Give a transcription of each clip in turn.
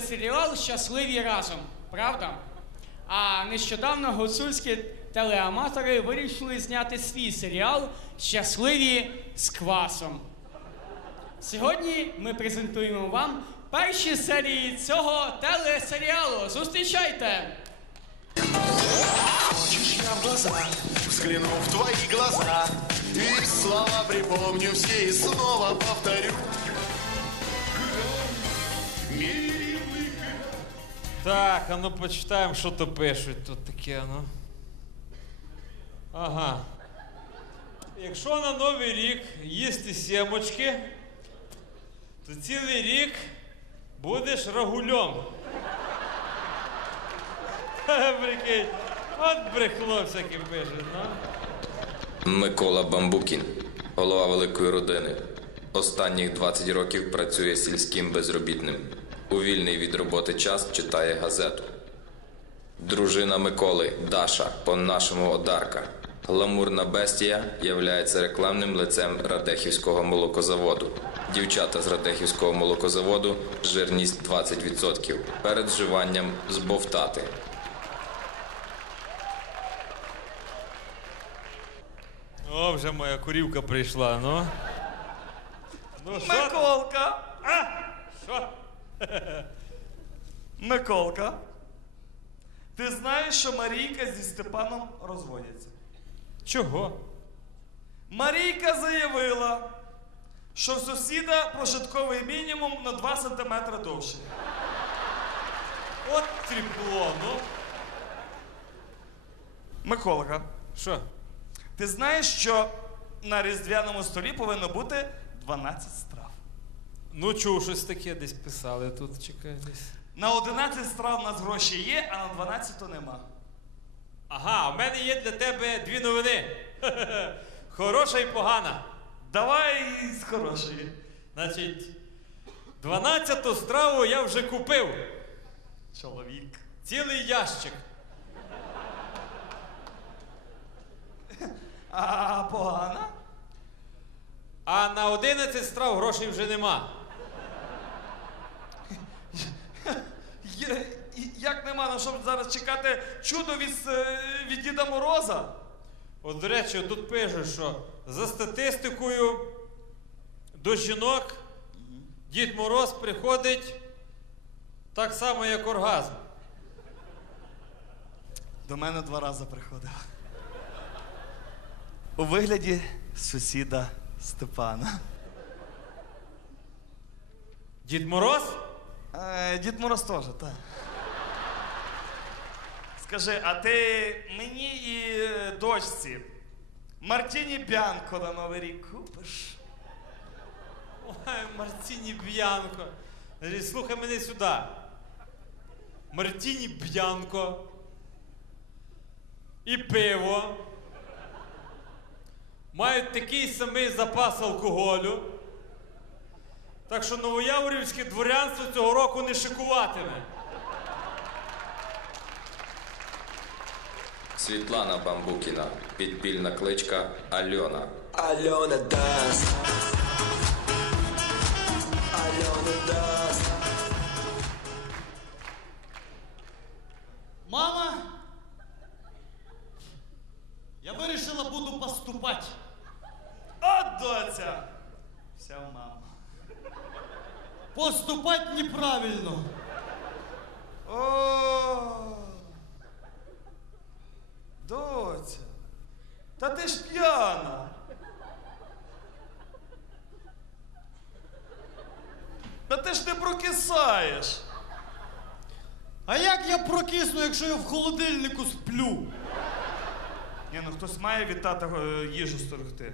телесеріал Щасливі разом, правда? А нещодавно гуцульські телеаматори вирішили зняти свій серіал Щасливі з квасом. Сьогодні ми презентуємо вам перші серії цього телесеріалу. Зустрічайте! Хочешь, я в твои глаза И слова припомню все и снова повторю Так, а ну почитаємо, що то пишуть тут таке, ну. Ага. Якщо на Новий рік їсти сімочки, то цілий рік будеш рагульом. Прикинь, от брехло всяке пише, ну. Микола Бамбукін, голова великої родини. Останніх 20 років працює сільським безробітним. У вільний від роботи час читає газету. Дружина Миколи Даша, по-нашому Одарка. Гламурна бестія являється рекламним лицем Радехівського молокозаводу. Дівчата з Радехівського молокозаводу жирність 20%. Перед вживанням збовтати. О, вже моя курівка прийшла, ну. Ну що? Миколка! Що? Миколка. Ти знаєш, що Марійка зі Степаном розводяться? Чого? Марійка заявила, що в сусіда прожитковий мінімум на 2 см довший. От тріпло, ну. Миколка, Що? ти знаєш, що на різдвяному столі повинно бути 12 страв. Ну, чув, щось таке десь писали тут, чекай десь. На 11 страв у нас гроші є, а на 12 то нема. Ага, у мене є для тебе дві новини. Хороша і погана. Давай з хорошої. Значить, 12-ту страву я вже купив. Чоловік. Цілий ящик. А погана? А на 11 страв грошей вже нема. Є- і- Як нема, на що зараз чекати чудо від, е, від Діда Мороза? От, до речі, тут пишуть, що за статистикою до жінок Дід Мороз приходить так само, як оргазм. До мене два рази приходив. У вигляді сусіда Степана. Дід Мороз? Е, Дід Мороз теж, так. Скажи, а ти мені і е, дочці Мартіні Бянко на Новий рік купиш? Ой, Мартіні Б'янко. Слухай мене сюди. Мартіні Б'янко. І пиво. Мають такий самий запас алкоголю. Так що новояворівське дворянство цього року не шикуватиме. Світлана Бамбукіна, підпільна кличка Альона. Alena das. Alena das. Мама, я вирішила буду поступати. От доця! Вся мама. Поступати неправильно. О, доця. Та ти ж п'яна. Та ти ж не прокисаєш. А як я прокисну, якщо я в холодильнику сплю? Ні, ну хтось має від тата е, їжу сторогти.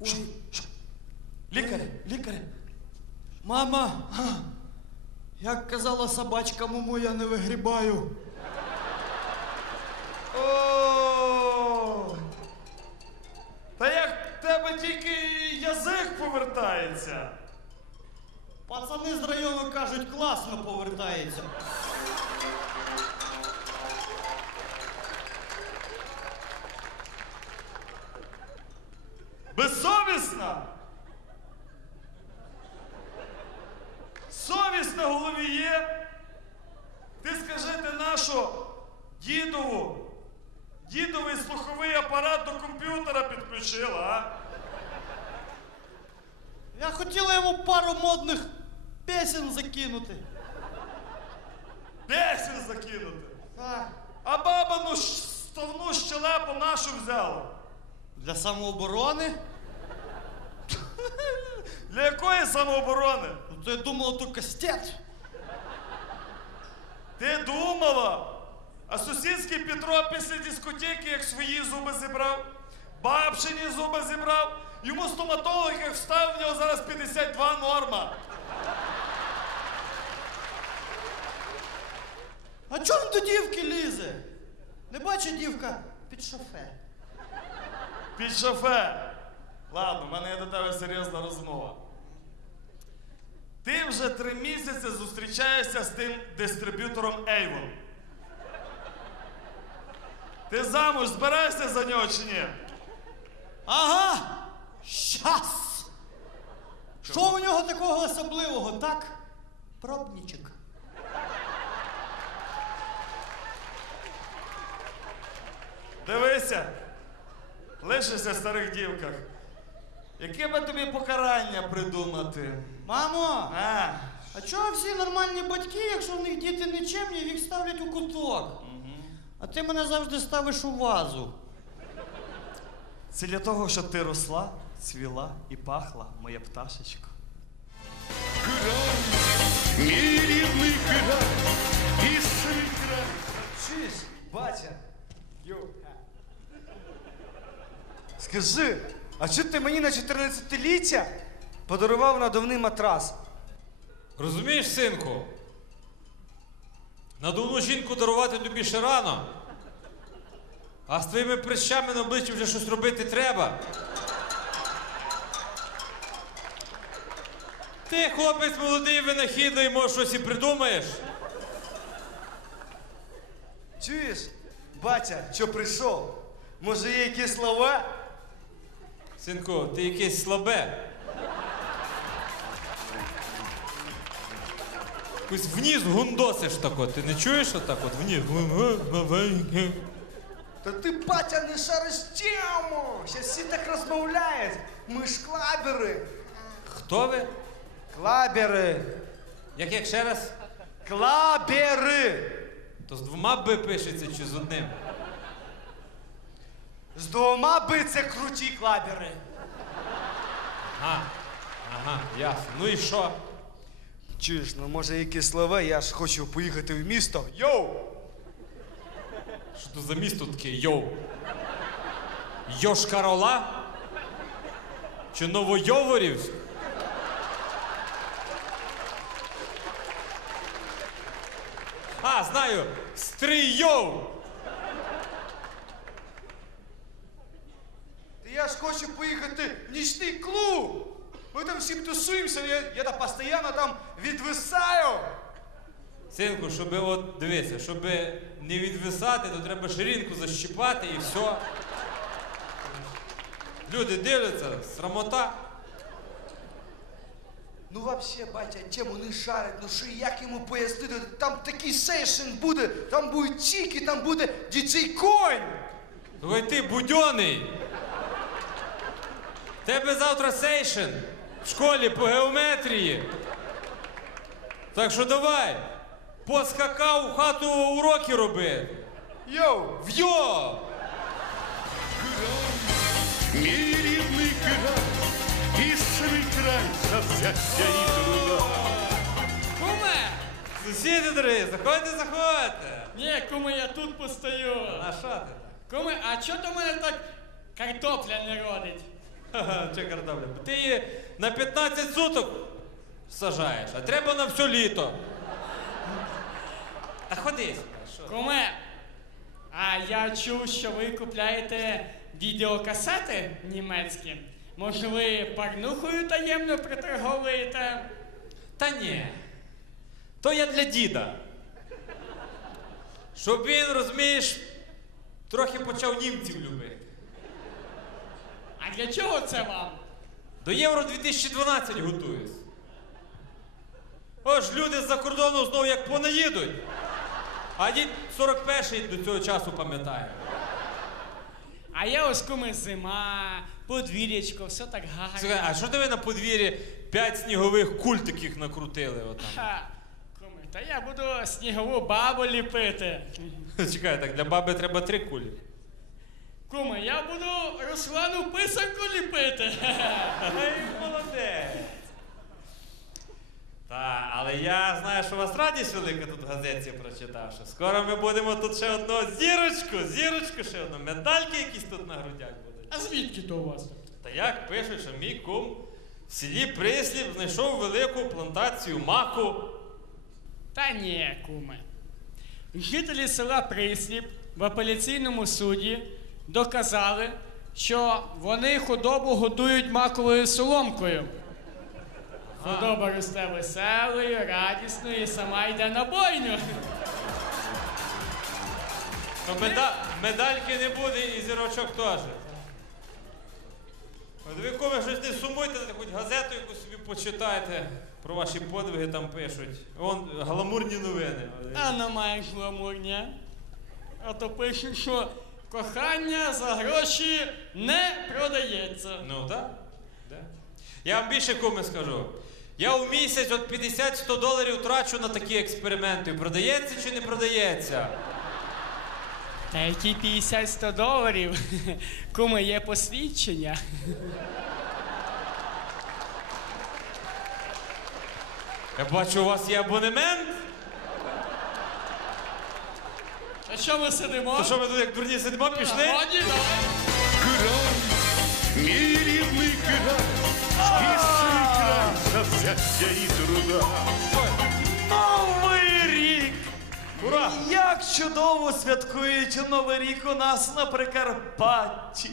Ой, Лікаря, лікаря. мама, як казала собачка Муму, я не вигрібаю. Кажуть, класно повертається. Самооборони? Для якої самооборони? Ну то я то кастет. Ти думала? А сусідський Петро після дискотеки, як свої зуби зібрав, бабшині зуби зібрав, йому стоматолог як встав, в нього зараз 52 норма. А чому до дівки лізе? Не бачить дівка під шофе. Під шофе. Ладно, в мене є до тебе серйозна розмова. Ти вже три місяці зустрічаєшся з тим дистриб'ютором Avon. Ти замуж збираєшся за нього чи ні? Ага! Щас! Що у нього такого особливого, так? Пробнічик. Дивися, лишишся в старих дівках. Яке би тобі покарання придумати? Мамо! А, А чого всі нормальні батьки, якщо в них діти нечемні, їх ставлять у куток? А ти мене завжди ставиш у вазу. це для того, щоб ти росла, цвіла і пахла, моя пташечко. Мій рідний край і свій край. Чуєш, батя? Йо. Скажи, а чого ти мені на 14-ліття подарував надувний матрас? Розумієш, синку? Надувну жінку дарувати тобі ще рано. А з твоїми прищами на обличчі вже щось робити треба. Ти, хлопець молодий, винахідний, може щось і придумаєш. Чуєш, батя, що прийшов? Може є якісь слова? Синку, ти якесь слабе. Якось вниз гундосиш тако. Ти не чуєш отак от вниз? Та ти, батя, не шариш тему! Щас всі так розмовляють. Ми ж клабери. Хто ви? Клабери. Як як ще раз? Клабери. То з двома Б пишеться чи з одним? З двома би це круті клабери. Ага, ага, ясно. Ну і що? Чуєш, ну може якісь слова, я ж хочу поїхати в місто. Йоу! Що то за місто таке? Йоу. Йошкарола? Чи Новойоворівськ? А, знаю! Стрий йоу! Та я ж хочу поїхати в нічний клуб. Ми там всім тусуємося, я, я там постійно там відвисаю. Синку, щоб от дивися, щоб не відвисати, то треба ширинку защіпати і все. Люди дивляться, срамота. Ну вообще, батя, тему не шарить, ну що як йому пояснити? Там такий сейшн буде, там будуть чіки, там буде діджей конь. Слухай ти, будьоний! Тебе завтра сейшен в школі по геометрії. Так що давай, поскакав в хату уроки роби. Йоу! В'йо! Мій рідний край і свій край завзяття і труда. Куме! Сусіди дорогі, заходьте, заходьте. Ні, куме, я тут постою. А що ти? Куме, а чого до мене так картопля не родить? Чи картопля? Ти її на 15 суток сажаєш, а треба на все літо. Та ходи. Куме, а я чув, що ви купляєте відеокасети німецькі. Може, ви парнухою таємно приторговуєте? Та ні. То я для діда. Щоб він, розумієш, трохи почав німців любити. А для чого це вам? До Євро 2012 готуюсь. Ось люди з-за кордону знову як понаїдуть. А дід 41-й до цього часу пам'ятає. А я ось куме зима, подвір'ячко, все так Слухай, а що ти ви на подвір'ї п'ять снігових куль таких накрутили? Отам? Ха, куме, та я буду снігову бабу ліпити. Чекай, так для баби треба три кулі. Куме, я буду Руслану писанку ліпити. Ай, молодець. Та, але я знаю, що у вас радість велика тут в газеті прочитав, що скоро ми будемо тут ще одну зірочку, зірочку, ще одну, медальки якісь тут на грудях будуть. А звідки то у вас? Та як пишуть, що мій кум в селі Прислів знайшов велику плантацію маку. Та ні, куме. Жителі села Присліп в апеляційному суді доказали, що вони худобу годують маковою соломкою. Худоба росте веселою, радісною і сама йде на бойню. То меда... медальки не буде і зірочок теж. От ви коли щось не сумуйте, хоч газету якусь собі почитайте. Про ваші подвиги там пишуть. Вон гламурні новини. А на маєш гламурня. А то пишуть, що кохання за гроші не продається. Ну так. Да. Я вам більше куми скажу. Я в місяць от 50-100 доларів трачу на такі експерименти. Продається чи не продається? Та які 50-100 доларів? Куме, є посвідчення. Я бачу, у вас є абонемент. А що ми сидимо? То що ми тут як дурні сидимо, пішли? Годі, давай. Край, мій рідний край, чистий край завзяття і труда. Новий рік! Ура! Як чудово святкують Новий рік у нас на Прикарпатті.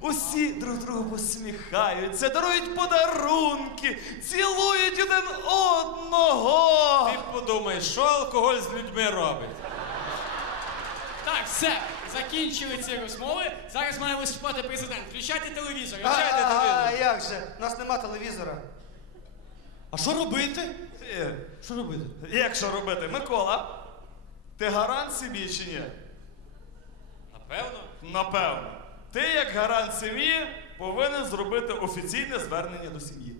Усі друг другу посміхаються, дарують подарунки, цілують один одного. Ти подумай, що алкоголь з людьми робить? Так, все, закінчили ці розмови. Зараз має виступати президент. Включайте телевізор. А, Включайте а, телевізор. як же? У нас нема телевізора. А що робити? Е, Що робити? Як що робити? Микола, ти гарант сім'ї чи ні? Напевно. Напевно. Ти, як гарант сім'ї, повинен зробити офіційне звернення до сім'ї.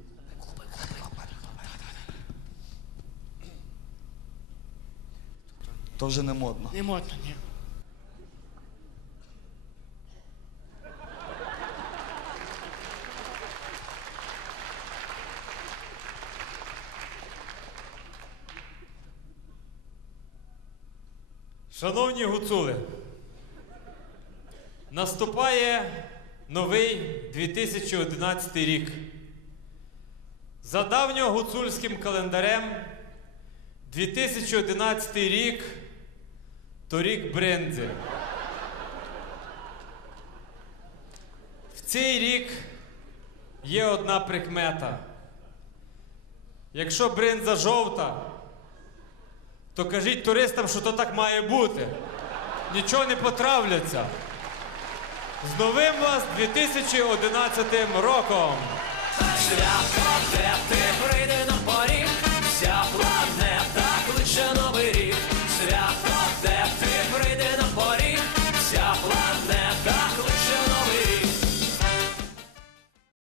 То вже не модно. Не модно, ні. Шановні гуцули, наступає новий 2011 рік. За давньогуцульським календарем 2011 рік то рік брендзи. В цей рік є одна прикмета. Якщо бринза жовта, то кажіть туристам, що то так має бути. Нічого не потравляться. З новим вас 2011 роком!